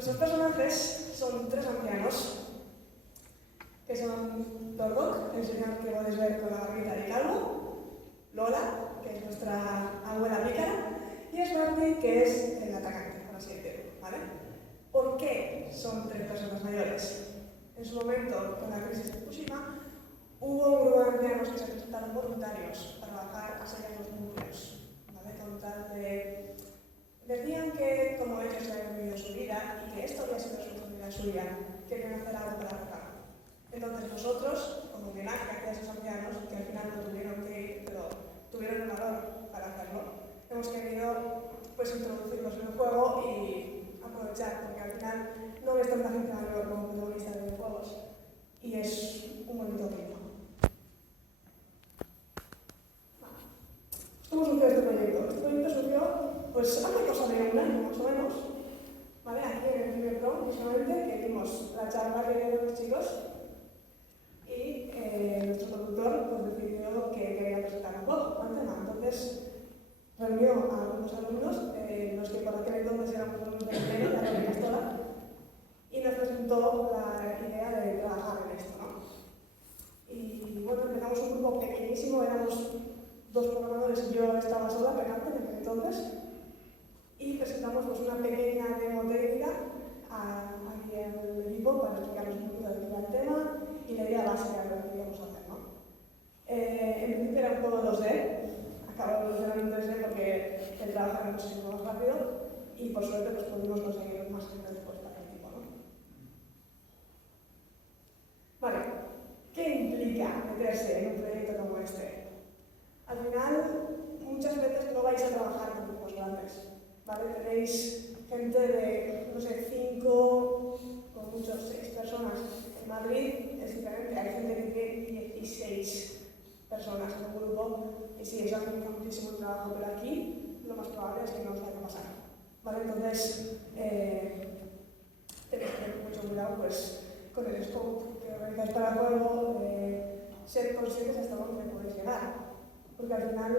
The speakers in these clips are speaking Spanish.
Nuestros personajes son tres ancianos, que son Dordoc, el señor que podéis ver con la barbita de calvo, Lola, que es nuestra abuela pícara, y Smarty, que es el atacante, por así decirlo, ¿vale? ¿Por qué son tres personas mayores? En su momento, con la crisis de Fukushima, hubo un grupo de ancianos que se presentaron voluntarios para bajar a sellar los núcleos, ¿vale? Con tal de... Decían que, como ellos ya habían vivido su vida y que esto había sido su responsabilidad suya, querían hacer algo para arreglarlo. Entonces nosotros, como homenaje a esos ancianos, que al final no tuvieron que ir, pero tuvieron el valor para hacerlo, hemos querido pues, introducirlos en el juego y aprovechar, porque al final no ves tanta gente mayor como protagonista de videojuegos y es un bonito ritmo. ¿Cómo surgió este proyecto? Este proyecto surgió pues hace cosa de un año más o menos, ¿vale? Aquí en el Primer Pro, justamente, que dimos la charla que dieron los chicos y nuestro productor pues, decidió que quería presentar un juego, un tema. Entonces reunió a algunos alumnos, los que por aquel entonces éramos alumnos de primero, la de Castola, y nos presentó la idea de trabajar en esto, ¿no? Y bueno, empezamos un grupo pequeñísimo, éramos 2 programadores y yo estaba sola, pegante en aquel entonces, y presentamos pues, una pequeña demo técnica aquí al equipo para explicarles un poquito de qué era el tema y la idea básica de lo que queríamos hacer, ¿no? En principio era un juego 2D, acabamos de hacer en 3D porque el trabajo era muchísimo más rápido y por suerte pues, pudimos conseguir más gente después para el equipo, ¿no? Vale, ¿qué implica meterse en un proyecto como este? Al final, muchas veces no vais a trabajar con grupos grandes, ¿vale? Tenéis gente de, no sé, 5, con muchos 6 personas. En Madrid es diferente, hay gente que tiene 16 personas en un grupo y sí, eso significa muchísimo trabajo, pero aquí lo más probable es que no os vaya a pasar, ¿vale? Entonces, tenéis que tener mucho cuidado pues, con el scope que organizáis para el juego, ser conscientes hasta dónde podéis llegar. Porque al final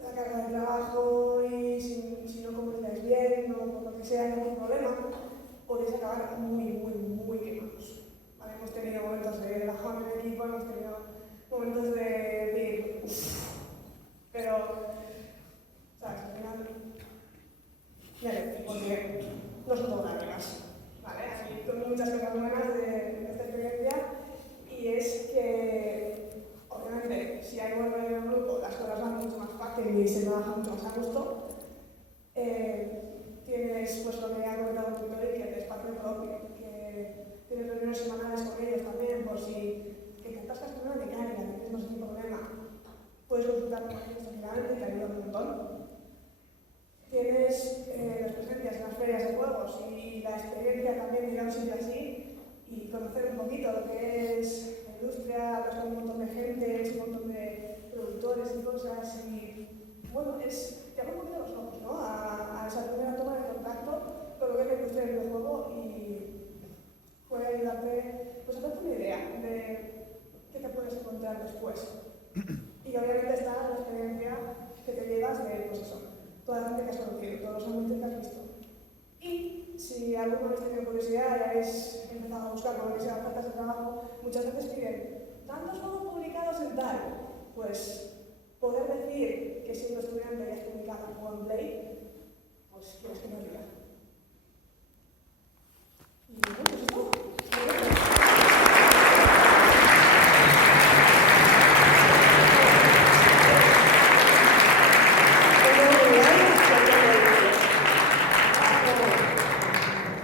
la carga de trabajo y si no comunicáis bien o por lo que sea, hay algún problema, podéis acabar muy quemados. ¿Vale? Hemos tenido momentos de bajón en el equipo, hemos tenido momentos de decir uff, pero, ¿sabes? Al final, porque no son todo lágrimas. ¿Vale? Hay muchas cosas buenas de esta experiencia y es que obviamente, si hay buen rollo en el grupo, las cosas van mucho más fácil y se trabaja mucho más a gusto. Tienes pues, lo que ha comentado un poquito de que espacio propio, que tienes reuniones semanales con ellos también, por si que te atascas con una mecánica, que tienes más ningún problema, puedes consultar con ellos tranquilamente y te ayuda un montón. Tienes las presencias en las ferias de juegos y la experiencia también de ir a un sitio así y conocer un poquito lo que es industria, hablas con un montón de gente, un montón de productores y cosas y bueno, te abre un poquito los ojos, ¿no? A esa primera toma de contacto con lo que es la industria del videojuego y puede ayudarte pues, a darte una idea de qué te puedes encontrar después. Y obviamente está la experiencia que te llevas de, pues eso, toda la gente que has conocido, todos los ambientes que has visto. Y si alguno habéis tenido curiosidad y habéis empezado a buscar por lo que sea ofertas de trabajo, muchas veces piden tantos juegos publicados en tal. Pues poder decir que siendo estudiante hayas publicado un juego en Play